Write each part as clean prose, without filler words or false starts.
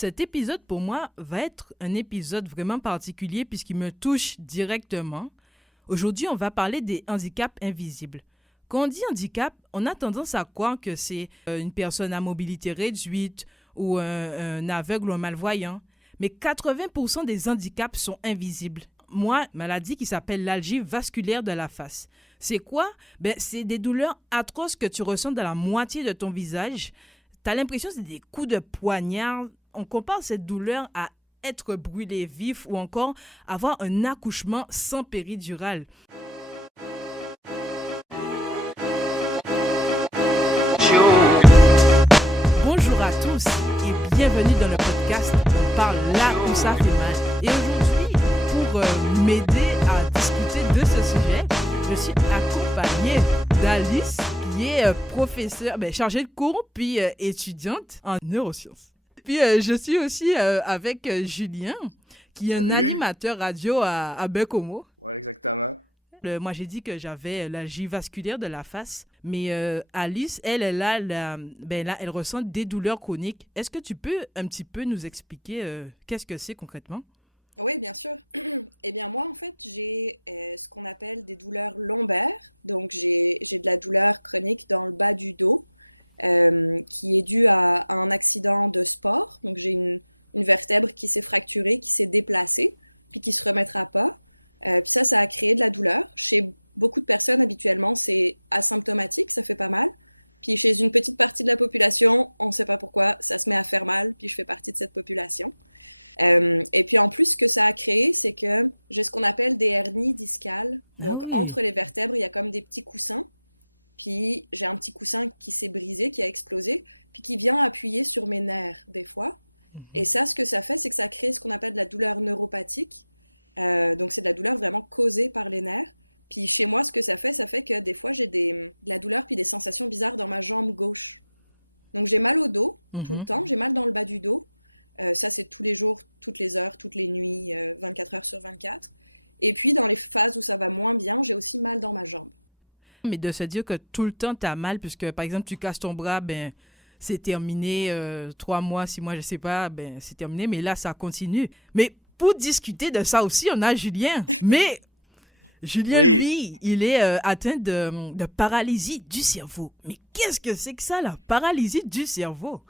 Cet épisode, pour moi, va être un épisode vraiment particulier puisqu'il me touche directement. Aujourd'hui, on va parler des handicaps invisibles. Quand on dit handicap, on a tendance à croire que c'est une personne à mobilité réduite ou un aveugle ou un malvoyant. Mais 80% des handicaps sont invisibles. Moi, maladie qui s'appelle l'algie vasculaire de la face. C'est quoi? C'est des douleurs atroces que tu ressens dans la moitié de ton visage. Tu as l'impression que c'est des coups de poignard. On compare cette douleur à être brûlé vif ou encore avoir un accouchement sans péridurale. Bonjour à tous et bienvenue dans le podcast On parle là où ça fait mal. Et aujourd'hui, pour m'aider à discuter de ce sujet, je suis accompagnée d'Alice qui est professeure, chargée de cours puis étudiante en neurosciences. Puis je suis aussi avec Julien qui est un animateur radio à Baie-Comeau. Oui, exactement. Moi, j'ai dit que j'avais l'algie vasculaire de la face, mais Alice, elle ressent des douleurs chroniques. Est-ce que tu peux un petit peu nous expliquer qu'est-ce que c'est concrètement? Oui, bien sûr. Eh bien, moi, en fait, j'ai ce qu'on appelle des douleurs lombaires. Donc, j'ai de la douleur chronique dans le bas du dos qui est due à un accident de sport. Donc, j'ai une vertèbre qui s'est fracturée, qui s'est déplacée, puis qui se remettra pas. Puis ça a créé de la douleur. Chez beaucoup de personnes, habituellement, c'est asymptomatique, ça fait pas mal. Puis chez une petite partie de la population, on ne sait pas pourquoi, ça se met à faire mal, puis je fais partie de cette population. Et puis en plus, ce que ça a créé, c'est que j'ai ce qu'on appelle des hernies discales. Donc entre les vertèbres, il y a comme des petits coussins. Puis j'ai un petit coussin qui s'est brisé, qui a explosé, puis qui vient appuyer sur mes nerfs des fois. Et ça, ce que ça fait, c'est que ça crée ce qu'on appelle de la douleur neuropathique. Donc c'est de la douleur vraiment causée par les nerfs. Puis chez moi, ce que ça fait que des fois, j'ai de la douleur puis des sensations bizarres dans ma jambe gauche. Donc j'ai mal au dos tout le temps, j'ai mal dans le bas du dos. Ça, c'est tous les jours, toutes les heures, toutes les nuits, 24 heures sur 24. Et puis, dans les phases où ça va moins bien, j'ai aussi mal dans ma jambe. Mais de se dire que tout le temps, tu as mal, puisque, par exemple, tu casses ton bras, c'est terminé, 3 mois, 6 mois, je sais pas, c'est terminé, mais là, ça continue. Mais pour discuter de ça aussi, on a Julien. Mais Julien, Oui. lui, il est atteint de paralysie du cerveau. Mais qu'est-ce que c'est que ça, la paralysie du cerveau?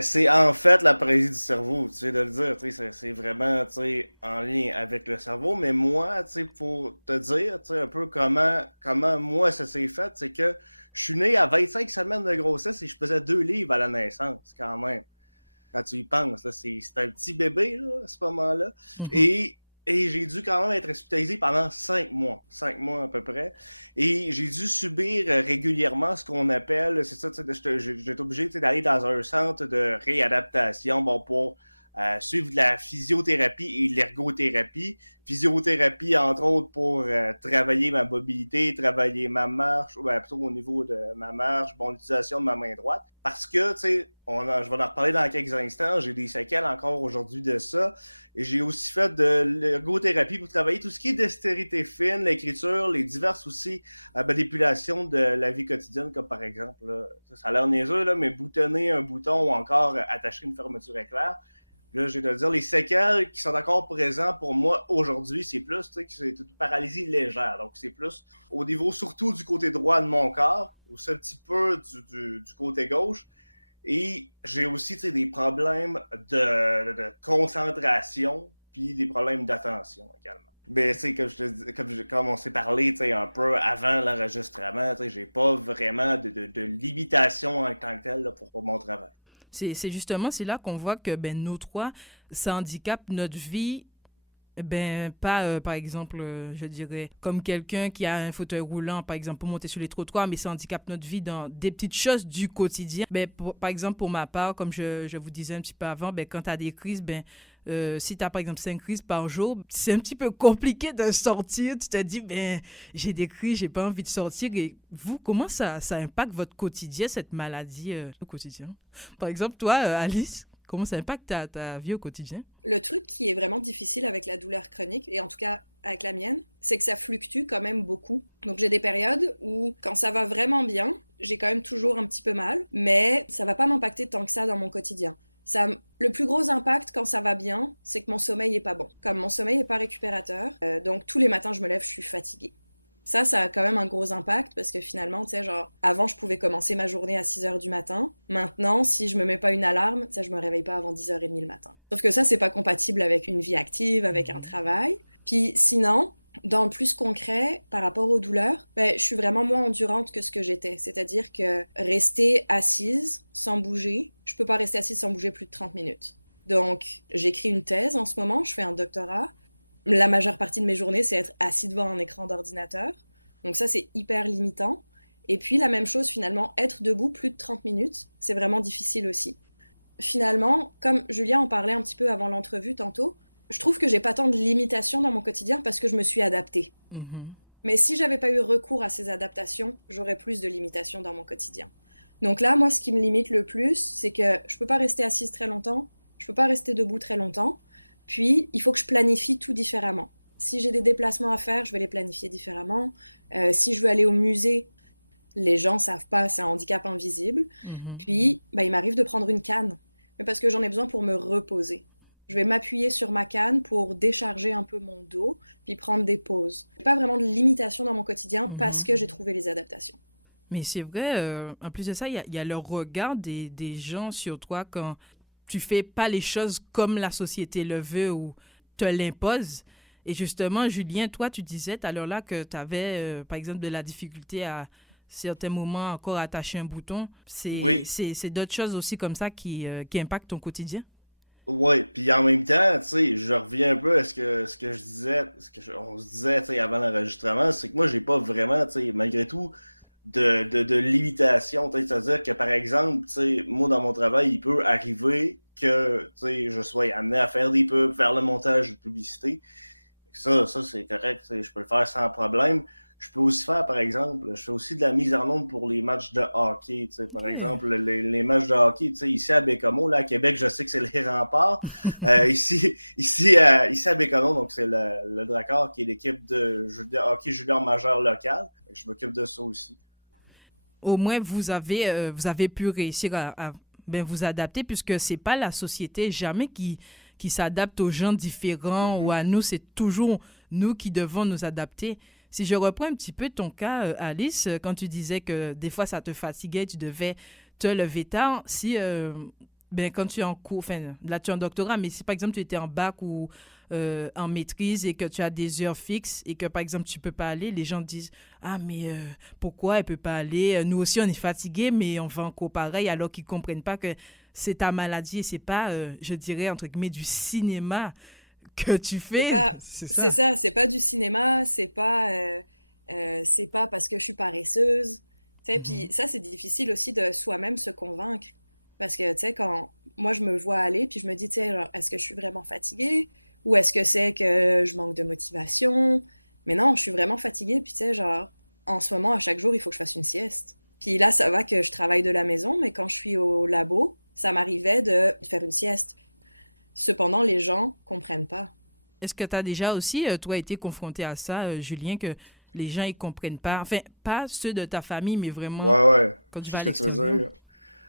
C'est en fait la paralysie du cerveau, tu sais, de le dire, tu sais, c'est vraiment, tu sais, en lien avec le cerveau. Mais moi, tu sais, pour te dire, tu sais, un peu comment moi ça s'est fait, c'est que je suis né à 25 semaines de grossesse et je pesais 2 livres à la naissance, quand même. Quand tu y penses, là, c'est un petit bébé, là, à ce moment-là. Et j'ai dû quand même être hospitalisé pendant 5 mois à peu près. Et j'ai dû subir régulièrement ce qu'on appelle, c'est ça, j'étais obligé d'aller dans un centre de réadaptation pour suivre de la physiothérapie et de l'ergothérapie. Physiothérapie, entre autres, pour travailler ma mobilité, travailler ma marche, plutôt au niveau de ma marche, l'utilisation de ma main droite. Parce que, tu sais, je vais en reparler dans quelques instants, j'ai des séquelles encore aujourd'hui de ça. Et j'ai aussi fait de l'ergothérapie pour travailler tout ce qui est dextérité fine, l'écriture, les diverses aussi manipulations de la vie quotidienne, comme par exemple, là, ça a l'air niaiseux, là, mais boutonner un bouton ou encore attacher une fermeture éclair. Là, je vais te dire, les séquelles qui sont encore présentes pour moi aujourd'hui, c'est plus, tu sais, c'est une paralysie légère. Donc, c'est plus au niveau, surtout du côté droit de mon corps, aussi un petit peu du côté gauche. Et j'ai aussi, tu sais, des problèmes de concentration, puis des problèmes d'attention également. Mais tu sais, comme on s'est parlé, tu sais, un peu avant l'enregistrement, tu sais, j'ai pas vraiment de limitation en tant que telle là, pour mon travail. C'est justement, c'est là qu'on voit que nos trois, ça handicape notre vie. Pas, par exemple, je dirais, comme quelqu'un qui a un fauteuil roulant, par exemple, pour monter sur les trottoirs, mais ça handicape notre vie dans des petites choses du quotidien. Par exemple, pour ma part, comme je vous disais un petit peu avant, quand tu as des crises, si tu as, par exemple, 5 crises par jour, c'est un petit peu compliqué de sortir. Tu te dis, j'ai des crises, j'ai pas envie de sortir. Et vous, comment ça impacte votre quotidien, cette maladie au quotidien? Par exemple, toi, Alice, comment ça impacte ta vie au quotidien? Le truc qui est vraiment difficile avec la douleur chronique, et en tout cas avec la mienne, c'est que ça fluctue quand même beaucoup. Donc j'ai des périodes où, quand ça va vraiment bien, j'ai quand même toujours un petit peu mal, mais ça va pas m'impacter tant que ça dans mon quotidien. Le plus gros impact quand ça va bien, c'est que mon sommeil est pas bon. Comme mon sommeil est pas récupérateur, donc tous les matins je me lève, je suis fatiguée. Ça a quand même un gros impact parce que finalement, tu sais, genre, avant, je pouvais commencer ma journée à 6 heures du matin. Maintenant, si je me mets pas une alarme, tu sais, je me réveille pas avant 10h30 le matin. Sauf que ça, c'est pas compatible avec une vie active, avec un travail. Puis sinon, dans le plus concret, par rapport aux douleurs, ben, je suis vraiment moins endurante que ce que j'étais. C'est-à-dire que rester assise sans bouger, je peux pas rester assise sans bouger plus de 30 minutes. Donc, j'écris une thèse en ce moment, je fais un doctorat. La majeure partie de mes journées, c'est être assis devant un écran d'ordinateur. Donc ça, c'est hyper limitant. Et puis la même chose, finalement, être debout plus de 30 minutes, c'est vraiment difficile aussi. Finalement, comme Julien en parlait un petit peu avant l'entrevue tantôt, je trouve que j'ai pas tant de limitations dans mon quotidien parce que je me suis adaptée. Mhm. Mais si j'avais pas eu recours à ces adaptations, j'aurais plus de limitations dans mon quotidien. Donc là, moi, ce qui me limite le plus, c'est que je peux pas rester assise très longtemps, je peux pas rester debout très longtemps, puis il faut que je planifie tout différemment. Si j'ai des déplacements à faire, je vais les planifier différemment. Si je veux aller au musée, les gens savent pas, c'est un handicap invisible. Mhm. Puis, bah, il m'arrive de prendre une canne, mais parce que j'en ai besoin pour me reposer. Je vais m'appuyer sur ma canne pour décharger un peu mon dos, puis prendre des pauses. Pas vraiment de limitation dans mon quotidien parce que j'ai Mhm. trouvé les adaptations. Mais c'est vrai, en plus de ça, il y a le regard des gens sur toi quand tu fais pas les choses comme la société le veut ou te l'impose. Et justement, Julien, toi, tu disais à l'heure là que tu avais, par exemple, de la difficulté à certains moments encore attacher un bouton. Oui, C'est d'autres choses aussi comme ça qui impactent ton quotidien. oui. Puis en même temps, tu sais, je reviens un peu à ce que je disais, on se disait, tu sais, avant l'enregistrement, c'est que moi, j'ai pas vraiment, tu sais, malgré tout, de limitation. Tu sais, c'est-à-dire que, par exemple, tu sais, moi, dans mon travail, il peut arriver que, tu sais, je sois amené à faire des pubs, faire le montage de publicité. Ça c'est correct, je peux le faire sans problème. Je peux aussi faire, par exemple, je fais aussi de la mise en onde pour les matchs de hockey. Par OK. exemple, les matchs de hockey, ici à Bécomo, là, à Québec, je sais que c'est les remparts. Ici à Bécomo, donc c'est le Drakkar qui est l'équipe de hockey junior majeur local. Je m'occupe de ça aussi. Au moins, vous avez pu réussir ben, vous adapter puisque c'est pas la société jamais qui s'adapte aux gens différents ou Mhm. à nous, c'est toujours nous qui devons nous adapter. Si je reprends un petit peu ton cas, Alice, quand tu disais que des fois ça te fatiguait, tu devais te lever tard, si ben, quand tu es en cours, enfin là tu es en doctorat, mais si par exemple tu étais en bac ou en maîtrise et que tu as des heures fixes et que par exemple tu peux pas aller, les gens disent ah mais pourquoi elle peut pas aller? Nous aussi on est fatigué, mais on va en cours pareil alors qu'ils comprennent pas que c'est ta maladie et c'est pas, je dirais entre guillemets, du cinéma que tu C'est fais. pas, C'est c'est ça. ça, c'est pas du cinéma, c'est pas parce que je suis paresseuse. Tu sais, puis Mhm. ça, c'est difficile aussi de soi-même se convaincre. Parce que, tu sais, quand moi, je me vois aller, puis je me dis, tu sais, genre, est-ce que je suis vraiment fatiguée? Ou est-ce que c'est que je manque de motivation? Mais non, je suis vraiment fatiguée, puis tu sais, genre, en ce moment, à chaque jour, il faut que je fasse une sieste. Puis là, ça va que je travaille de la maison, mais quand je suis au labo, ça m'arrivait de faire une sieste. Cependant, les gens comprennent pas. Est-ce que tu as déjà aussi, toi, été confronté à ça, Julien, que les gens ils comprennent pas, enfin, pas ceux de ta famille, mais vraiment Ouais, ouais, quand tu je sais vas à ce que tu veux l'extérieur? dire.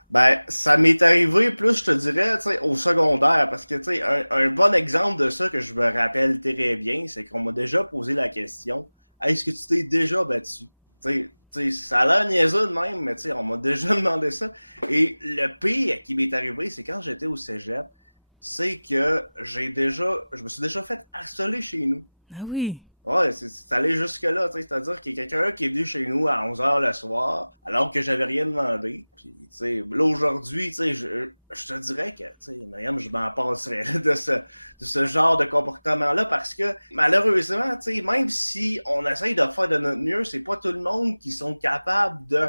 Ben, ça m'est arrivé plus, je te dirais, tu sais, au secondaire, parce que, tu sais, un bon exemple de ça que je me rappelle très bien, c'est qu'on m'a déjà posé la question, est-ce que tu t'es déjà battu? Ça a l'air niaiseux de même, mais tu sais, on m'a déjà demandé ça. Et le pire qui m'est arrivé, c'est quand j'étais au cégep, c'est que je me suis déjà fait harceler chez nous. Ah oui. Ouais, c'est allé jusque-là, tu sais, c'est-à-dire qu'il y a quelqu'un qui est venu chez nous à 11h le soir, alors que j'avais rien demandé. Puis, tu sais, là, aujourd'hui, tu sais, je te dirais que, tu sais, Myriam, je m'en passerais de ce genre de comportement-là parce que, malheureusement, tu sais, même si on essaye de faire de notre mieux, c'est pas tout le monde qui sont capables de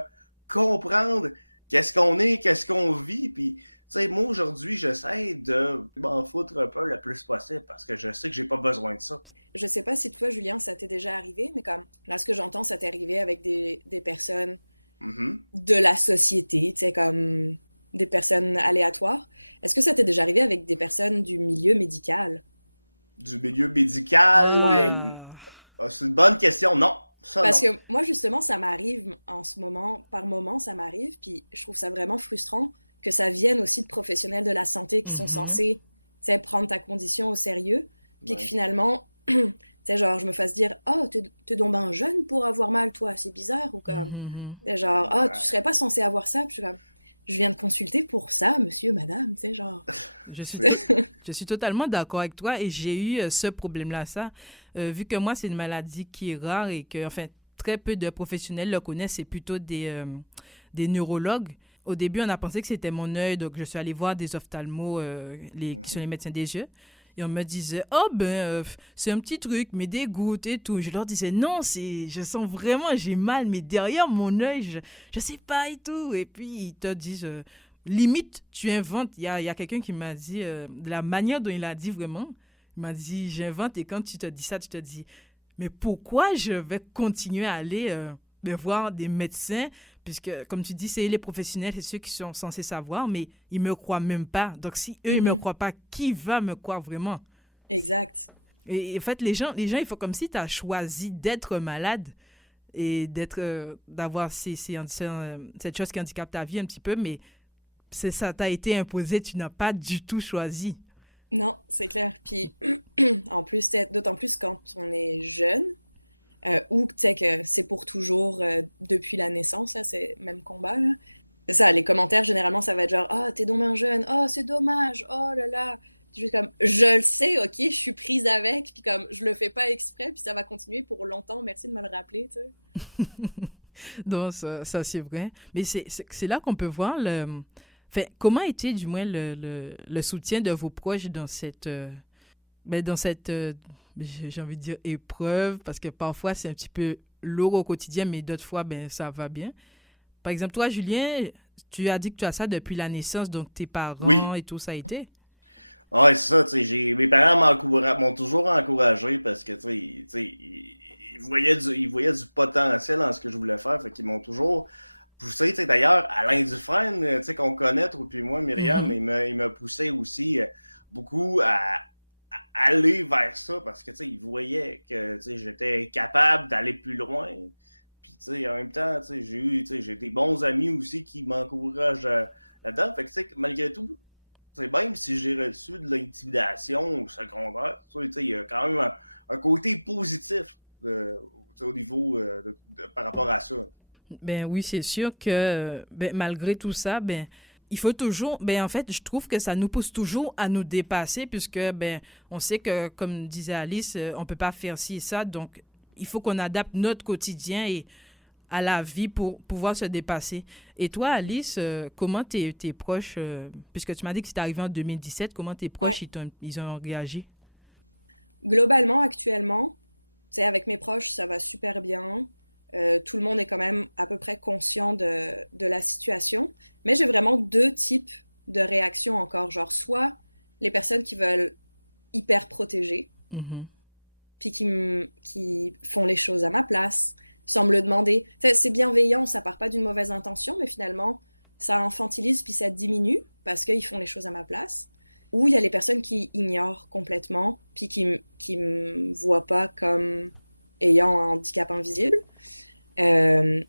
comprendre qu'est-ce qu'on est, qu'est-ce qu'on vit, puis tu sais, moi, aujourd'hui, j'essaie de m'en foutre un peu le plus possible parce que je sais que j'ai pas besoin de ça. Je sais pas si toi, Julien, ça t'est déjà arrivé, mais comme là, ce que j'entends, ça t'est arrivé avec des personnes Mhm. de la société, tu sais, comme des personnes aléatoires. Est-ce que ça t'est déjà arrivé avec des personnes du milieu médical? Du milieu médical, Ouais. Ah. c'est une bonne question. Non, ça Parce non. que moi, justement, ça m'arrive en ce moment, par moment, ça m'arrive, puis je trouve ça vraiment frustrant que ça vienne aussi de professionnels de la santé qui sont censés, tu sais, prendre ta condition au sérieux, puis que finalement, tu sais, genre, je me fasse dire « Oh, t'es donc ben jeune pour avoir mal, toi, c'est bizarre », ou comme, tu sais, genre « Oh, tu serais pas censé avoir ça », puis je suis comme « Je viens de consulter pour ça, monsieur, madame », tu sais, genre... Je suis totalement d'accord avec toi et j'ai eu ce problème-là, ça. Vu que moi, c'est une maladie qui est rare et que, enfin, très peu de professionnels le connaissent, c'est plutôt des neurologues. Au début, on a pensé que c'était mon œil, donc je suis allée voir des ophtalmos, qui sont les médecins des yeux. Et on me disait, oh c'est un petit truc, mais des gouttes et tout. Je leur disais, non, je sens vraiment, j'ai mal, mais derrière mon œil, je sais pas et tout. Et puis, ils te disent, limite, tu inventes. Il y a quelqu'un qui m'a dit, de la manière dont il a dit vraiment, il m'a dit, j'invente. Et quand tu te dis ça, tu te dis, mais pourquoi je vais continuer à aller voir des médecins, puisque, comme tu dis, c'est les professionnels, c'est ceux qui sont censés savoir, mais ils ne me croient même pas. Donc, si eux, ils ne me croient pas, qui va me croire vraiment? Exact. Et en fait, les gens, ils font comme si tu as choisi d'être malade et d'avoir cette chose qui handicape ta vie un petit peu, mais ça t'a été imposé, tu n'as pas du tout choisi. Non, c'est clair. Puis, en plus, d'autant plus quand on est jeune, ou tu sais que c'est pour toujours depuis la naissance, là, c'est le même combat, là. C'est ça, les commentaires, généralement, ça va être genre « Ah, t'es donc bien jeune. Oh, c'est dommage. Oh là là. » Juste comme « Je le sais, ok, je suis prise avec. » Puis comme « Je le fais pas exprès. » Puis ça va continuer pour longtemps. Merci de me le rappeler, tu sais. Donc, ça c'est vrai. Mais c'est là qu'on peut voir enfin, comment était du moins le soutien de vos proches dans cette, j'ai envie de dire, épreuve, parce que parfois c'est un petit peu lourd au quotidien, mais d'autres fois, ça va bien. Par exemple, toi, Julien, tu as dit que tu as ça depuis la naissance, donc tes parents et tout ça a été. Ouais, c'est ça, tu sais, mes parents m'ont toujours encouragé parce que, tu sais, ils voyaient du potentiel dans ce que je voulais faire, fait qu'ils m'ont toujours poussé, tu sais, d'ailleurs, Alain Dufresne, tu sais, qu'on connaît, toi puis moi, Myriam, il m'a poussé aussi beaucoup à aller vers ça parce que, tu sais, il voyait que, tu sais, j'étais capable d'aller plus loin. Puis, tu sais, en même temps, tu sais, j'ai des bons amis aussi qui m'encouragent là-dedans. Fait que, tu sais, malgré tout, même si j'ai reçu de l'intimidation au secondaire, tu sais, il y a quand même un côté positif au niveau par rapport à ça. Ben oui, c'est sûr que malgré tout ça, il faut toujours, en fait, je trouve que ça nous pousse toujours à nous dépasser puisque on sait que, comme disait Alice, on peut pas faire ci et ça, donc il faut qu'on adapte notre quotidien et à la vie pour pouvoir se dépasser. Et toi, Alice, comment tes proches, puisque tu m'as dit que c'est arrivé en 2017, comment tes proches, ils ont réagi? Globalement, actuellement, tu sais, avec mes proches, ça va super bien. Tout le monde est quand même à peu près conscient de la situation. Mais j'ai vraiment deux types de réactions encore. Genre, soit les personnes qui veulent hyper protéger, puis qui font les choses à ma place, sans me le demander. C'est bienveillant, ça part pas d'une mauvaise intention, mais finalement, ça infantilise puis ça diminue parce qu'ils font les choses à ma place. Ou il y a les personnes qui ignorent complètement puis qui me voient pas comme ayant un handicap invisible.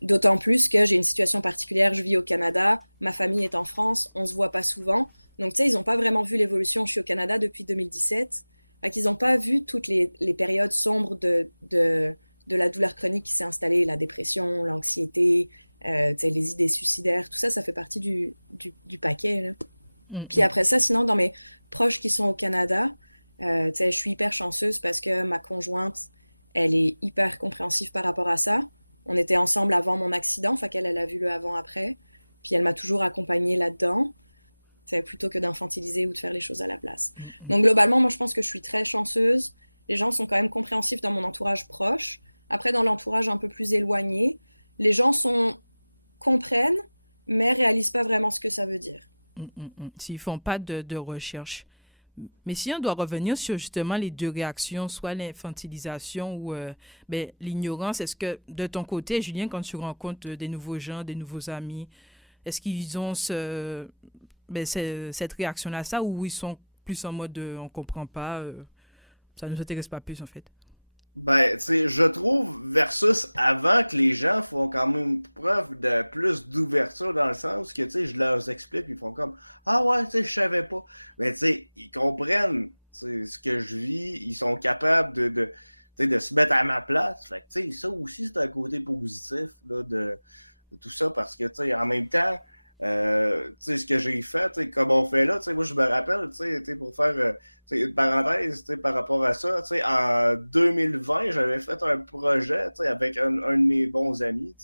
D'autant plus que j'ai une situation particulière, je vis au Canada, ma famille est en France, on se voit pas souvent. Donc, tu sais, ils n'ont pas vraiment vu l'évolution. Je suis au Canada depuis 2017. Fait qu'ils n'ont pas vu toutes les périodes sombres de la douleur chronique qui s'est installée, la dépression, l'anxiété, les idées suicidaires, tout ça, ça fait partie du paquet, là. Puis après ça, sinon, dans mes proches qui sont au Canada, je suis hyper chanceuse parce que ma conjointe, elle est hyper compréhensive par rapport à ça. On était ensemble avant mon accident, fait qu'elle a vu le avant-après. Puis elle m'a toujours accompagnée là-dedans, plutôt que d'infantiliser ou de faire les choses à la place. Donc globalement, moi, je pense que je suis très chanceuse. Les gens sont quand même compréhensifs dans mon entourage proche. Après, dans l'entourage un peu plus éloigné, les gens comprennent, mais réalisent pas vraiment ce que ça veut dire. S'ils font pas de recherche. Mais si on doit revenir sur justement les deux réactions, soit l'infantilisation ou l'ignorance, est-ce que de ton côté, Julien, quand tu rencontres des nouveaux gens, des nouveaux amis, est-ce qu'ils ont cette réaction-là, ça, ou ils sont plus en mode on comprend pas, ça nous intéresse pas plus en fait? Ben, tu sais, je trouve versus avant que les gens font quand même preuve de plus d'ouverture dans le sens que, tu sais, je leur explique, ils font comme ah ouais, tu sais, je savais pas. Mais, tu sais, ils comprennent, tu sais, ce que je vis, ils sont capables tu sais, de se mettre à ma place. Fait que, tu sais, ça aussi, c'est un côté positif, là, de tout ça parce que, tu sais, en même temps, tu sais, ce que j'ai fait, tu sais, comme on fait là, tu sais, moi, je me rappelle, tu sais, pour faire une parenthèse par rapport à ça, en 2020, j'avais fait un projet avec un de mes bons amis,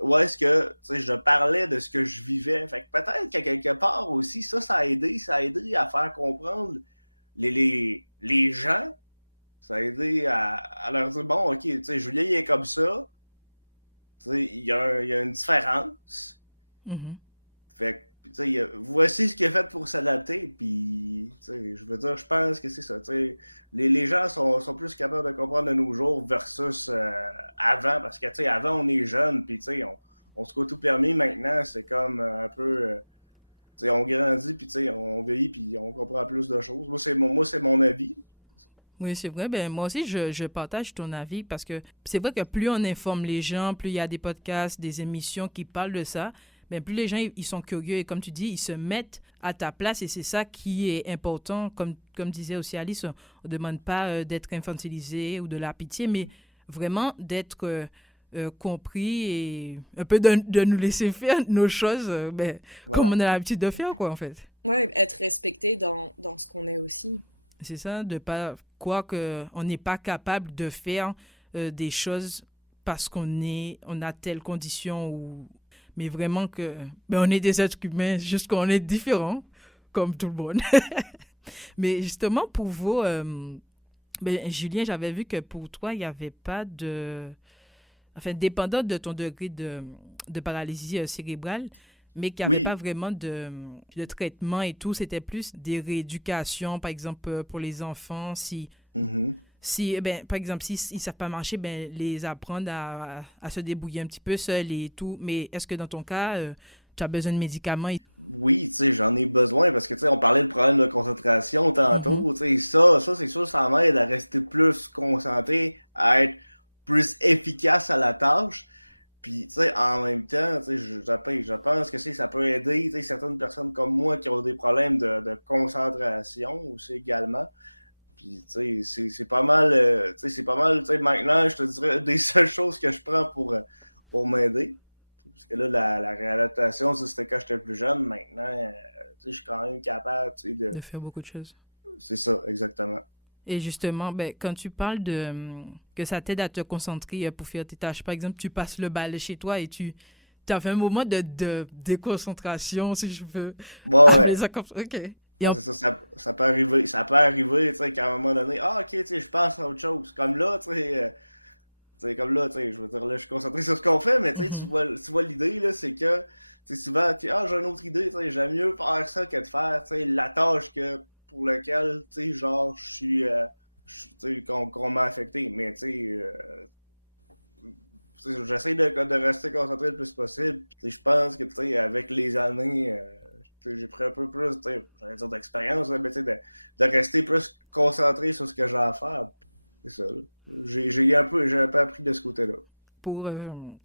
où est-ce que je parlais de ce que je vivais. Fait que peut-être qu'à quelque part aussi, ça a aidé à faire comprendre les gens, ça a aidé à leur dire, bon, ok, Julien, il est comme ça, il y a une différence. Mhm. Fait que, voici ce qu'il a fait pour s'adapter. Puis, je veux dire, je pense que c'est ça. Les gens sont plus capables de comprendre de nos jours versus avant. Parce que, avant, on est jeune, puis, on se croit tout permis. Maintenant, c'est comme un peu. On grandit, puis, on vieillit, puis on comprend plus de choses. Moi, c'est mon avis. Oui, c'est vrai. Ben, moi aussi, je partage ton avis parce que c'est vrai que plus on informe les gens, plus il y a des podcasts, des émissions qui parlent de ça, ben, plus les gens ils sont curieux et comme tu dis, ils se mettent à ta place et c'est ça qui est important. Comme disait aussi Alice, on ne demande pas d'être infantilisé ou de la pitié, mais vraiment d'être compris et un peu de nous laisser faire nos choses ben, comme on Voilà. a l'habitude de faire, quoi, en fait. Ouais, être respecté dans ce qu'on est aussi. C'est ça, de pas croire qu'on n'est pas capable de faire des choses parce on a telle condition ou mais vraiment que ben, on est des êtres humains, juste qu'on est différents comme tout le monde. Mais justement pour vous, ben, Julien, j'avais vu que pour toi il n'y avait pas de, enfin dépendant de ton degré de paralysie cérébrale, mais qu'il n'y avait pas Oui. vraiment de traitement et tout. C'était plus des rééducations, par exemple, pour les enfants. Mhm. Si eh ben, par exemple, s'ils ne savent pas marcher, ben, les apprendre à se débrouiller un petit peu seuls et tout. Mais est-ce que dans ton cas, tu as besoin de médicaments? Oui, j'en ai besoin parce que, on parlait de problème de concentration Mhm, tantôt, ça, c'est sûr, ça m'aide à rester plus concentré, à être plus efficace à la tâche. Puis, en même temps, je pense que ça peut aider, certaines personnes comme moi qui ont des problèmes de concentration aussi également. Puis, c'est pas mal, c'est pas mal, maintenant, je te dirais, des seules choses que je prends pour m'aider. Parce que là, la réadaptation, ça, c'était quand j'étais plus jeune. Maintenant, je suis quand même capable, de faire beaucoup de choses. C'est ça, exactement. Et justement, ben, quand tu parles de que ça t'aide à te concentrer pour faire tes tâches, par exemple, tu passes le balai chez toi et tu as fait un moment de déconcentration, si je peux Bon, appeler ouais. ça comme ça. OK. Et Ah, en- c'est ça, ça peut arriver. Ça peut arriver, qu'à un moment donné, ah, ok, je pense à autre chose. Comme là, comme là, je veux dire, là, je suis concentré sur ce qu'on fait, mais Mhm. tu vois l'idée, là, c'est que, souvent, ah, j'ai une autre idée, j'aime mieux faire ça que de faire, la tâche que, pour laquelle, genre, qu'on m'a affecté. Mais, j'essaie de rester concentré le plus possible. Puis, je pense que, avec les années, j'ai pris un peu plus, j'allais dire d'expérience, mais, de rester plus concentré sur ce que j'ai à faire. C'est ça, là. J'ai un peu appris de ce côté-là. Pour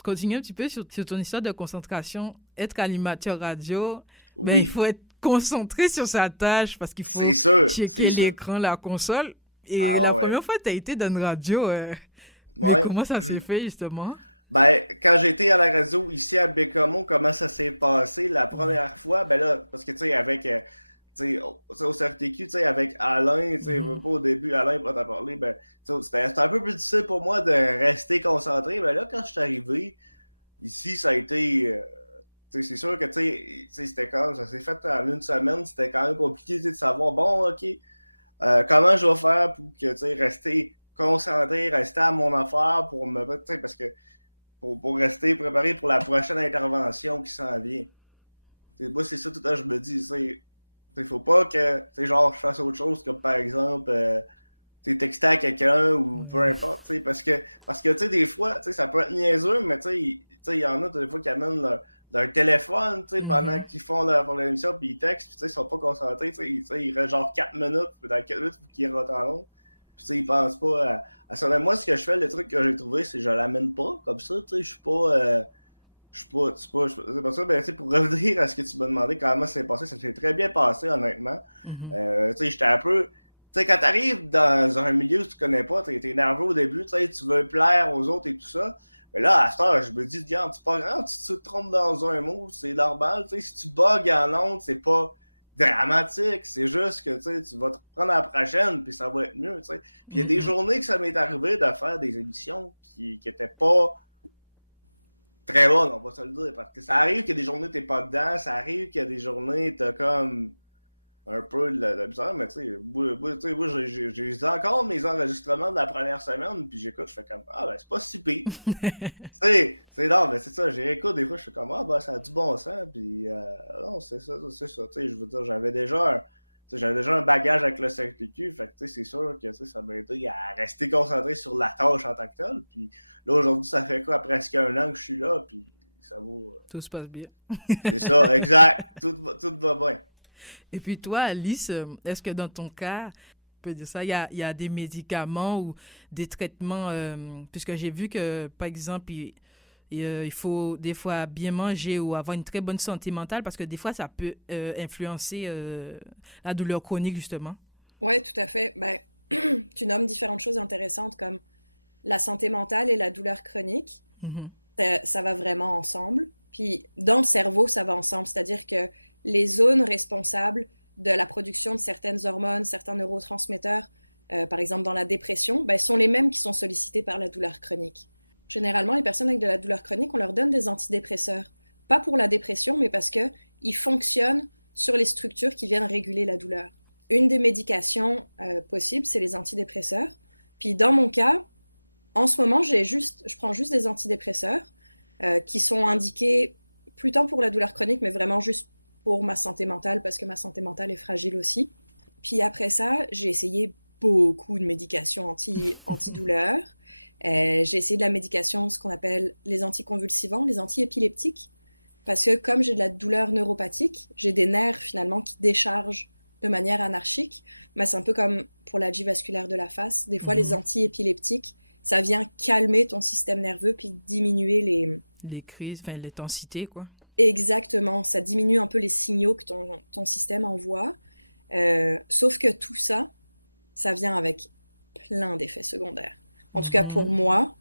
continuer un petit peu sur ton histoire de concentration, être animateur radio, ben, il Oui, faut être concentré sur sa tâche parce qu'il c'est faut sûr, c'est checker sûr. l'écran, la console. Et Ah la ouais. première fois que tu as été dans une radio, mais Ouais. comment ça s'est fait justement? Ben, quand j'étais à la radio ici à Bécomo, comment ça s'est passé la Mhm. première fois? Ben là, parce que, avec, au CRTQ, avec Alain, Mhm. pas au début, Alain va t'en parler, ben, c'était un peu plus difficile pour moi de rester concentré. Ben là, quand je suis arrivé, ici, ça a été, c'est sûr que, c'était quand même, ça s'est fait en une semaine, c'était quand même compliqué, de savoir, bon, OK, comment je vais faire pour que, rester concentré, rester à mon affaire pour me, parce que pour rester préparé pour la prochaine intervention qui s'en vient. Moi, c'est ça tout le temps, je me dis, il faut pas que genre, je fasse autre chose comme par exemple texter à quelqu'un ou peu Mhm. importe, parce que des fois, ça peut être niaiseux, mais il y en a des fois qui amènent leur téléphone pendant Mhm. qu'ils font pour l'émission, puis ils textent, puis ils sont pas concentrés, ils restent genre 4 minutes, puis dans 4 minutes, il faut qu'ils rentrent en long. Puis, tu sais, ils pensent pas à ça. Mais moi, ce que je fais, le truc que j'ai trouvé, c'est que je l'amène pas comme ça. Tu sais, je suis pas. C'est pas ça, mais tu sais, pour revenir à ce que tu m'as demandé, comment ça s'est passé, ça s'est très bien passé, honnêtement. Tu sais, j'étais un peu. Tu sais, quand t'arrives dans un milieu que tu connais pas, t'es nerveux au début, tu sais, tu veux plaire aux autres et tout ça. Mais là, à cette heure, je me dis, regarde, c'est pas grave, si tu te trompes dans un mot, c'est normal. Tu sais, si tu bugs en ondes, c'est pas dramatique. C'est juste que tu sais, tu vas te prendre à la prochaine, puis ça va être mieux. Tu sais. Puis il y a des journées que ça m'est arrivé de faire des émissions qui étaient pas très bonnes, on va se le dire. Parce que ça arrive qu'il y a des journées où t'es pas dedans, ça arrive qu'il y a des journées où t'as comme un peu de la bizarre, mais tu sais, moi j'ai encore mes enregistrements de la première semaine, puis j'écoute, je fais comme, ah ben c'est pas si pire. C'est non, mais c'est ça, j'écoute des fois, je fais comme, ah ben ça a du bon sens, puis non, c'est ça, tu sais, je veux dire, j'avais déjà un bagage avec le CQQ, fait que tu sais, c'est sûr que ça m'a aidé à rester concentré sur la tâche en tant que telle, puis là, aujourd'hui, ça fait quoi, presque un an que je suis là, puis ça vaut... Tout se passe bien. c'est ça, exact, tout va bien. Et puis toi, Alice, est-ce que dans ton cas, on peut dire ça, il y a des médicaments ou des traitements, puisque j'ai vu que, par exemple, il faut des fois bien manger ou avoir une très bonne santé mentale parce que des fois, ça peut influencer la douleur chronique, justement. Ouais, tout à fait. Ben, tu nommes différentes choses intéressantes comme la santé mentale et la douleur chronique. Mhm. Ça va vraiment ensemble. Puis dans le cerveau, ça va ensemble. C'est-à-dire que les zones responsables de la production de certaines hormones, certains neurotransmetteurs, par exemple dans la dépression, ben, sont les mêmes qui sont sollicités par la douleur chronique. Généralement, les personnes avec de la douleur chronique, on leur donne des antidépresseurs. Pas pour la dépression, mais parce qu'ils fonctionnent sur les structures qui viennent réguler la douleur. Une des médications possibles, c'est les antidépresseurs. Puis dans mon cas, en ce moment, je prends juste des antidépresseurs qui sont indiqués plutôt pour la douleur chronique, mais vraiment juste pour ma santé mentale, parce que ma santé mentale est fragile aussi. Puis après ça, j'ai essayé beaucoup de médications antidouleurs. J'ai essayé de la médication, ce qu'on appelle les anticonvulsivants, les antiépileptiques, parce que comme j'ai de la douleur neuropathique, j'ai des nerfs finalement qui déchargent de manière anarchique. Mais c'est un peu comme pour la l'algie vasculaire de la face. Des fois, les antiépileptiques, ça vient calmer ton système nerveux puis diminuer Les crises, enfin l'intensité, quoi. Exactement, ça diminue un peu les signaux que ton système envoie. Sauf que tout ça, ça vient avec plein d'effets secondaires. En tout cas pour moi.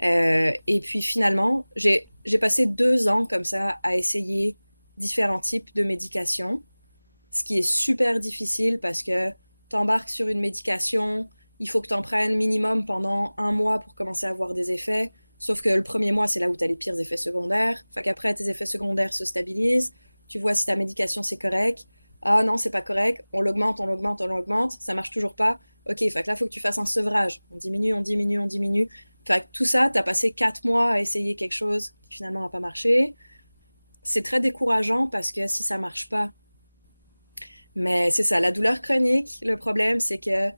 Et puis finalement, j'ai passé 2 ans comme ça à essayer différents types de médications, ce qui est super difficile parce que t'embarques sur une médication, il faut que t'en prennes minimum pendant 1 mois pour commencer à avoir des effets. Sauf que le premier mois, c'est là où tu as les pires effets secondaires. Fait qu'après, tes effets secondaires se stabilisent. Tu vois si ta médication, c'est correct. Ah non, c'est pas correct. On l'augmente, on l'augmente, on l'augmente. Ça marche toujours pas. Ok, fait que là, il faut que tu fasses un sevrage. On diminue, on diminue, on diminue. Fait que tout ça, tu as passé 4 mois à essayer quelque chose qui finalement n'a pas marché. C'est très décourageant parce que si ça marche pas... Mais c'est ça, la douleur chronique, le problème, c'est que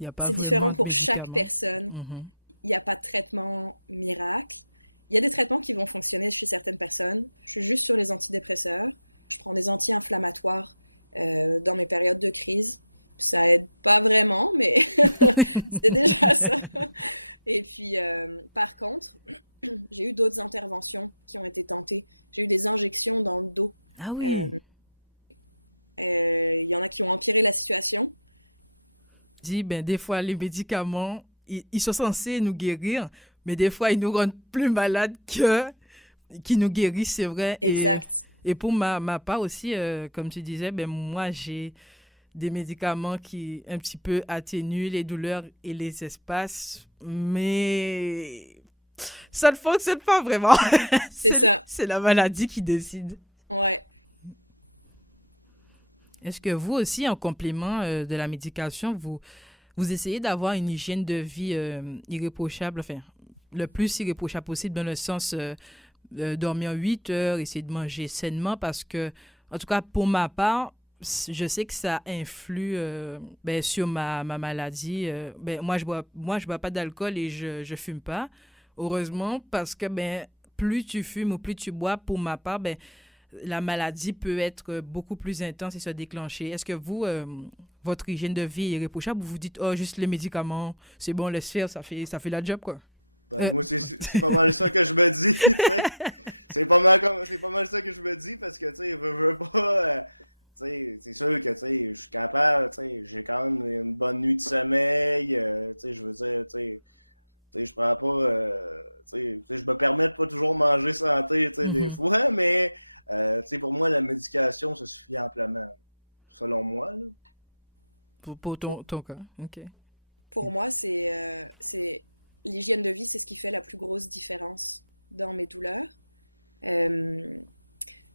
Il n'y a pas c'est vraiment différent de pour chaque médicaments. personne. Mhm. Il n'y a pas de traitement miracle. Il y a des traitements qui vont fonctionner chez certaines personnes. Je suis juste sur les antidépresseurs. Je prends des anti-inflammatoires dans mes périodes de crise. Ça aide pas vraiment, mais c'est déjà ça. Et puis, par contre, j'ai eu d'autres interventions qui ont été tentées. J'ai eu des injections dans le dos. Ah oui. Euh, Il y en a qui ont empiré la situation. Dit, ben, des fois, les médicaments, ils sont censés nous guérir, mais des fois, ils nous rendent plus malades que qui nous guérissent, c'est vrai. Exact. Et pour ma part aussi, comme tu disais, ben, moi, j'ai des médicaments qui un petit peu atténuent les douleurs et les espaces, mais ça ne fonctionne pas vraiment. C'est ça. C'est la maladie qui décide. Ouais. Est-ce que vous aussi, en complément de la médication, vous essayez d'avoir une hygiène de vie irréprochable, enfin, le plus irréprochable possible dans le sens dormir 8 heures, essayer de manger sainement parce que, en tout cas, pour ma part, je sais que ça influe ben, sur ma maladie. Ben, moi, je bois pas d'alcool et je fume pas, heureusement, parce que ben, plus tu fumes ou plus tu bois, pour ma part, ben, la maladie peut être beaucoup plus intense et se déclencher. Est-ce que vous, votre hygiène de vie est irréprochable ou vous dites, oh, juste les médicaments, c'est bon, laisse faire, ça fait la job, quoi? Ben, Euh, moi, c'est pas mal ça que je me dis, tu sais. C'est pas mal ça que je me dis parce que, tu sais, veux pas. Tu sais, c'est sûr que, tu sais, je suis capable, tu sais, j'ai quand même une bonne nuit de sommeil, tu sais, je veux dire, tu sais, je prends pas, tu sais, je me permets de pas toujours manger santé, tu sais, des mhm. fois, mais, tu sais, pour moi, la médication, ça suffit amplement, selon moi, là. Pour Pour, ton cas, OK. pour moi, c'est l'hygiène de vie, c'est ce qui fait la plus grosse différence dans mes douleurs. Euh,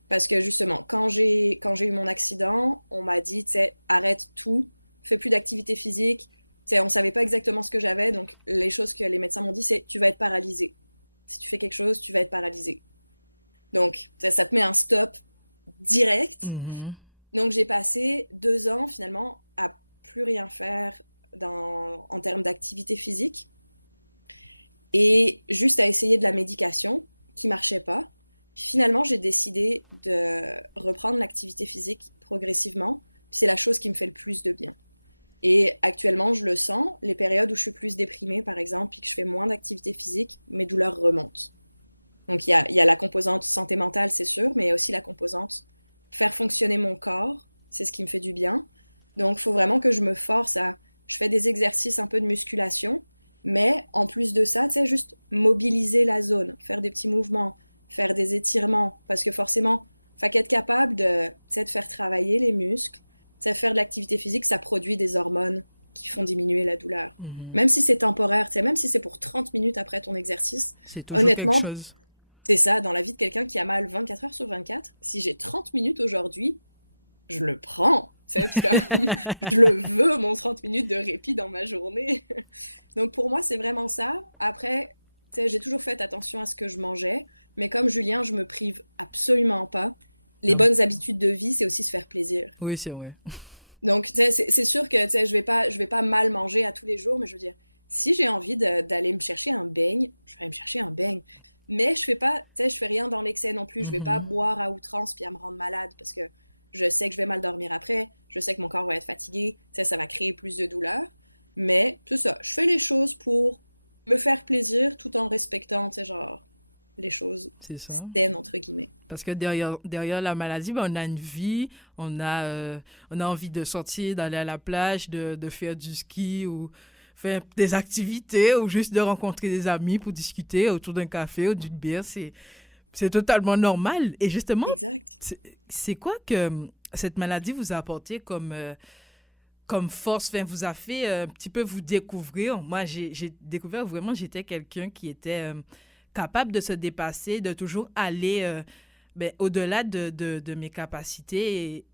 Parce que justement, quand j'ai eu mon accident, on m'a dit, tu sais, arrête tout, fais plus d'activité physique. Tu sais, on savait pas exactement ce que j'avais, donc les choses que les médecins m'ont dit, c'est tu vas être paralysé. Si tu fais quelque chose, tu vas être paralysé. Donc, ça te met un stop direct. Mhm. Donc, j'ai passé 2 ans finalement à plus rien faire en termes d'activité physique et juste à essayer de la médication qui marchait pas. Finalement, j'ai décidé de reprendre l'activité physique progressivement. C'est la chose qui me fait le plus de bien. Et actuellement, je le sens, les périodes où je suis plus déprimée, par exemple, et que je fais moins d'activité physique, mes douleurs remontent. Donc, il y a la composante santé mentale, c'est sûr, mais il y a aussi la composante faire fonctionner mon corps, c'est ce qui me fait du bien. Donc, il faut vraiment que je me force à... Je fais des exercices un peu de musculation, mais en plus de ça, tu sais, juste mobiliser la zone, faire des petits mouvements, faire des étirements, parce que forcément, faut être capable de, tu sais, de faire travailler les muscles, tu sais, faire de l'activité physique, ça produit des hormones qui font diminuer la douleur. Mhm. Même si c'est temporaire, tu sais, même si c'est pour 30 minutes après ton exercice, C'est toujours quelque honnêtement, chose. c'est ça, dans la vie de quelqu'un qui a mal 24 heures sur 24, si j'ai 30 minutes aujourd'hui, je le prends, tu sais, parce que je le veux, mon 30 minutes de répit dans ma journée. Donc pour moi, c'est vraiment ça. Après, tu sais, j'ai toujours fait attention à ce que je mangeais, mais comme Julien, je me prive absolument pas. Les Non. bonnes habitudes de vie, c'est aussi se faire plaisir. Oui, c'est vrai. Donc, tu sais, c'est sûr que tu sais, je vais pas mal manger à tous les jours, mais je veux dire, si j'ai envie d'aller me chercher un beigne, je vais aller me chercher un beigne. Mais je fais pas, tu sais, je fais rien dans l'excès non plus. Je vais pas Mhm. boire à outrance puis à me rendre malade parce que je sais que je vais mal dormir après, je sais que mon corps va être fatigué, tu sais, ça va créer plus de douleur. Mais tout ça, je fais les choses pour me faire plaisir tout en respectant, tu sais, genre, les choses C'est ça. saines, entre guillemets. Parce que derrière la maladie, ben, on a une vie, on a envie de sortir, d'aller à la plage, de faire du ski ou faire des activités ou juste de rencontrer des amis pour discuter autour d'un café ou d'une bière. C'est totalement normal. Et justement, Exact. c'est c'est quoi que cette maladie vous a apporté comme force, enfin, vous a fait un petit peu vous découvrir. Moi, j'ai découvert vraiment, j'étais quelqu'un qui était capable de se dépasser, de toujours aller ben, au-delà de mes capacités.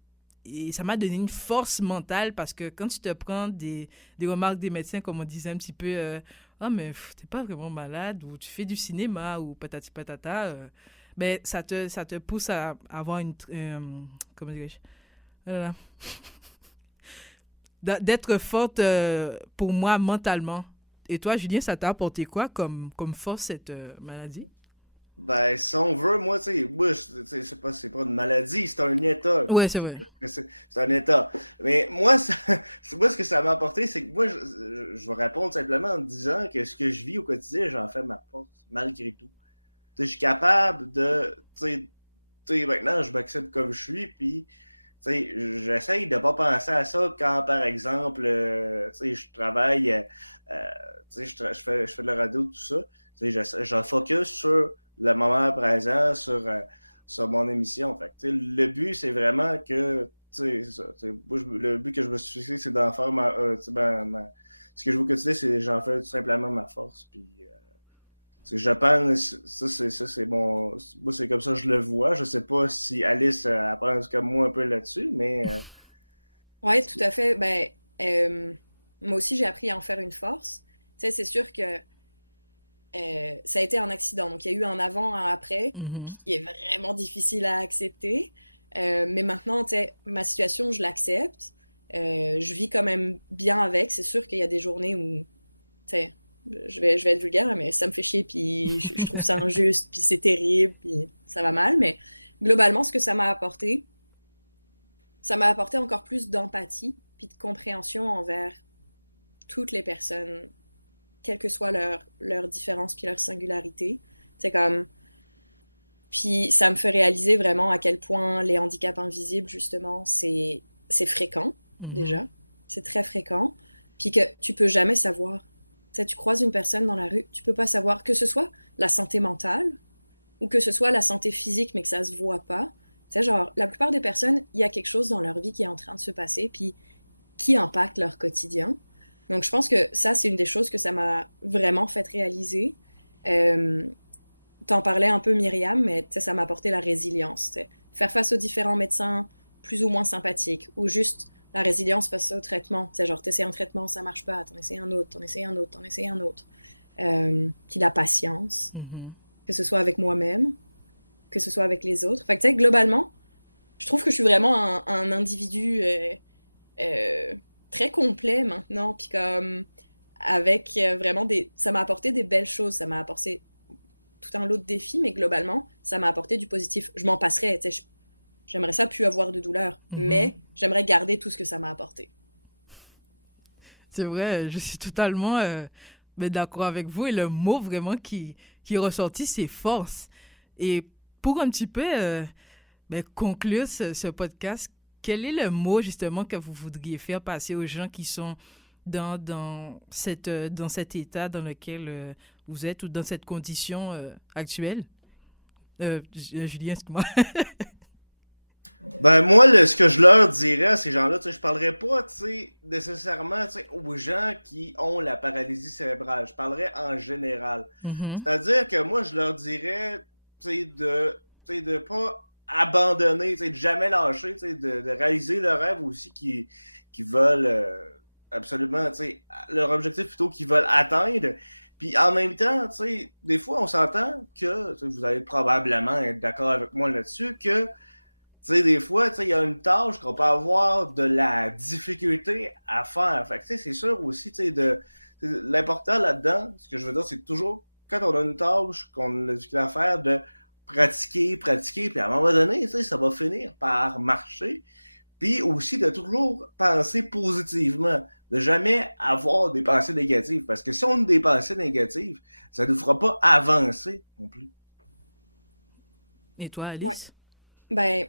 Et ça m'a donné une force mentale parce que quand tu te prends des remarques des médecins, comme on disait un petit peu, ah, mais t'es pas vraiment malade, ou tu fais du cinéma, ou patati patata, ben, ça te pousse à avoir comment dirais-je? Oh là là. D'être forte pour moi mentalement. Et toi, Julien, ça t'a apporté quoi comme force, cette maladie? Ben, si on veut, moi, tu sais, moi, tu sais, c'est pas une maladie, c'est un état. Ouais, c'est vrai. C'est un état. Mais moi, moi, ce que ça m'a apporté, c'est que moi, je vais répondre simplement en disant que ce que je vis au quotidien, j'en fais ma force, malgré tout. Tu sais, je suis capable de, tu sais, maintenant, je m'accepte comme je suis, puis, tu sais, j'essaye de ne pas penser à ça quand, par exemple, tu sais, je travaille, tu sais, je fais de la radio, tout ça. Tu sais, je focus sur le moment présent, sur mon émission. Fait que, tu sais, le but, c'est vraiment que, tu sais, c'est ça, tu sais, moi, le but que je me suis fixé, c'est d'en faire tu sais, ce que je veux que tu dis, c'est j'en fais tout simplement ma force. Puis, je pense, ça, c'est bon. Moi, c'est comme ça que je le vois. Je sais pas si Alice apprend comme moi un peu là-dessus, mais Ouais, tout à fait. Ben, moi aussi, j'ai appris à en faire une force. Tu sais, c'est sûr que ça a été un accident. Donc, il y a eu un avant, un après, Mhm. qui est vraiment difficile à accepter. Mais maintenant, tu sais, ma situation, je l'accepte. Je vis quand même bien avec. C'est sûr qu'il y a des journées où, tu sais, je vais être vulgaire, mais ça me fait chier, puis je trouve ça injuste, puis c'est terrible, puis ça va mal. Mais globalement, ce que ça m'a apporté encore plus d'empathie puis de compréhension envers toutes les personnes, quelle que soit leur différence puis leur singularité. C'est comme... Puis ça me fait réaliser vraiment à quel point les handicaps invisibles, justement, c'est fréquent, déjà. C'est très fréquent. Puis que tu peux jamais savoir. Tu sais, tu croises une personne dans la rue, tu peux pas savoir que ce soit la santé mentale ou que ce soit la santé physique, mais que ça se voit pas. Tu sais, genre, la plupart des personnes, il y a quelque chose dans leur vie qui est en train de se passer, puis qui impacte leur quotidien. Donc, je pense que ça, c'est une des choses que ça m'a vraiment fait réaliser. Euh, T'en parlais un peu, Myriam, mais tu sais, ça m'a apporté la résilience. Tu sais. Faire face aux différents médecins plus ou moins sympathiques, ou juste la résilience face au traitement. Tu sais, genre, t'essaies un traitement, ça marche pas, t'en essaies un autre, t'en essaies un autre, t'en essaies un autre. Puis la patience, que ce soit avec moi-même, que ce soit avec les autres. Fait que, tu sais, globalement, je trouve que je suis vraiment un individu euh, très complet maintenant, puis comme avec vraiment des... Ça m'a apporté des belles choses, ça m'a apporté tout un lot de défis, mais globalement, ça m'a apporté du positif. Je m'en passerais, tu sais, j'aimerais ça plus avoir de douleur, mais j'aimerais garder tout ce que ça m'a apporté. C'est vrai, je suis totalement d'accord avec vous. Et le mot vraiment qui est ressorti, c'est force. Et pour un petit peu conclure ce podcast, quel est le mot justement que vous voudriez faire passer aux gens qui sont dans cet état dans lequel vous êtes ou dans cette condition actuelle? Julien, excuse-moi. Ben moi, ce que je leur dirais à ces gens-là, je parlerais pas nécessairement aux gens qui ont la paralysie cérébrale. Je parlerais en général. C'est-à-dire que moi, je leur dirais de pas abandonner, de jamais lâcher, de réaliser le rêve aussi qui veulent absolument, leur objectif plutôt qu'ils veulent atteindre. Puis en même temps, des fois, on s'entend que, vous allez probablement être d'accord avec moi là-dessus, que des fois, il y a une tâche qu'on peut avoir de la difficulté à faire. Fait que, c'est sûr aussi, l'important là-dedans, ce que je veux dire, c'est toujours, quand on a une tâche qu'on a du à faire, de pratiquer, puis à un moment donné, ça va finir par marcher. Puis aussi de toujours penser positivement, de jamais avoir des pensées négatives. Parce que si on a des pensées négatives, ça ne nous fera pas avancer non plus. Et toi, Alice? Ouais. Ben,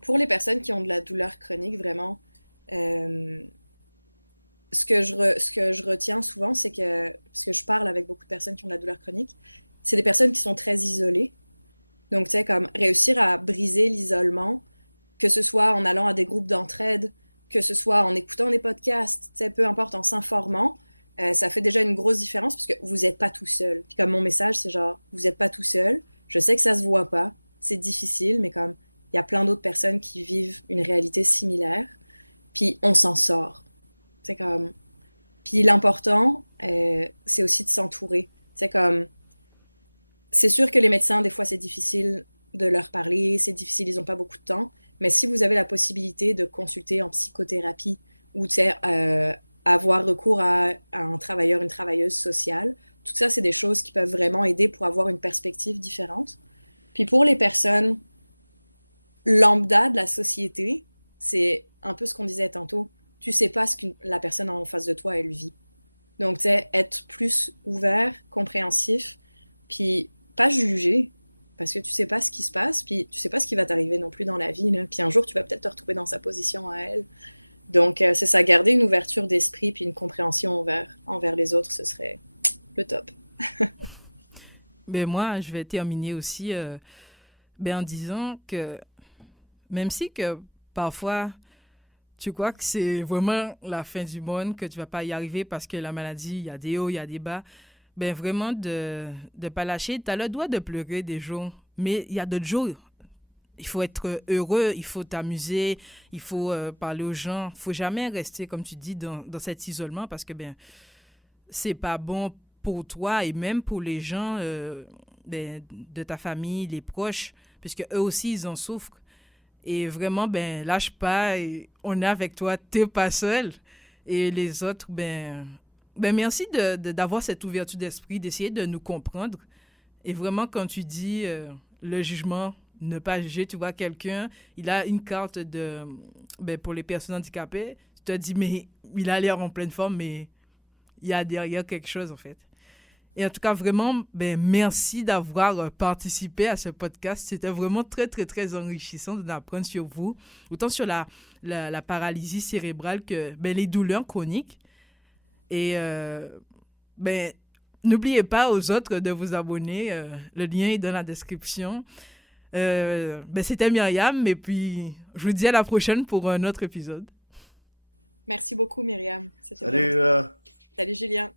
pour les personnes qui ont de la douleur chronique, vraiment, ce que je retiens souvent, c'est que, parce que je parle avec beaucoup de personnes qui ont de la douleur chronique, c'est des personnes qui sont très isolées. Donc, tu sais, comme réussir à briser l'isolement, que ce soit en allant à des groupes d'entraide, que ce soit en écoutant des podcasts, tu sais, peu importe, en s'informant, ça fait déjà une grosse différence parce que vous n'êtes pas tout seul. Puis comme mon message, c'est genre, vous n'êtes pas tout seul. Je sais que ça se voit pas, c'est difficile, mais comme il y a plein d'autres personnes qui vivent une réalité similaire, puis on s'en sort. C'est comme... Puis l'important, c'est aussi de s'entourer. C'est comme... C'est sûr que les médecins, des fois, c'est difficile de leur parler, c'est difficile, ils n'ont pas beaucoup de temps. Mais si vous avez la possibilité de consulter en psychothérapie ou avoir recours à un travailleur, une travailleuse sociale, tout ça, c'est des choses qui peuvent vraiment aider pour avoir une perspective différente. Puis pour les personnes lambda de la société, c'est un peu ce qu'on disait tantôt. Tu sais pas ce que la personne en face de toi, elle vit. Donc, tu sais, être plus ouvert, compréhensif, puis pas juger, parce que tu sais pas ce qui se passe, puis tu sais pas ce qui va t'arriver non plus dans la vie, là. Puis un jour, tu vas peut-être te retrouver dans sa position à elle. Donc, c'est ça, garder une ouverture d'esprit puis une compréhension envers les autres, ce serait le top. Ben moi, je vais terminer aussi en disant que même si que parfois tu crois que c'est vraiment la fin du monde, que tu vas pas y arriver parce que la maladie, il y a des hauts, il y a des bas, ben vraiment de pas lâcher. Tu as le droit de pleurer des jours, mais il y a d'autres jours, il faut être heureux, il faut t'amuser, il faut parler aux gens. Il faut jamais rester, comme tu dis, dans cet isolement parce que c'est pas bon pour toi et même pour les gens de ta famille, les proches, puisque eux aussi, ils en souffrent. Et vraiment, lâche pas, et on est avec toi, t'es pas seul. Et les autres, merci d'avoir cette ouverture d'esprit, d'essayer de nous comprendre. Et vraiment, quand tu dis le jugement, ne pas juger. Tu vois quelqu'un, il a une carte pour les personnes handicapées. Tu te dis, mais il a l'air en pleine forme, mais il y a derrière quelque chose, en fait. Et en tout cas, vraiment, merci d'avoir participé à ce podcast. C'était vraiment très, très, très enrichissant d'apprendre sur vous, autant sur la paralysie cérébrale que les douleurs chroniques. Et n'oubliez pas aux autres de vous abonner. Le lien est dans la description. C'était Myriam, et puis je vous dis à la prochaine pour un autre épisode. Merci beaucoup, Myriam. Salut. Salut, Julien.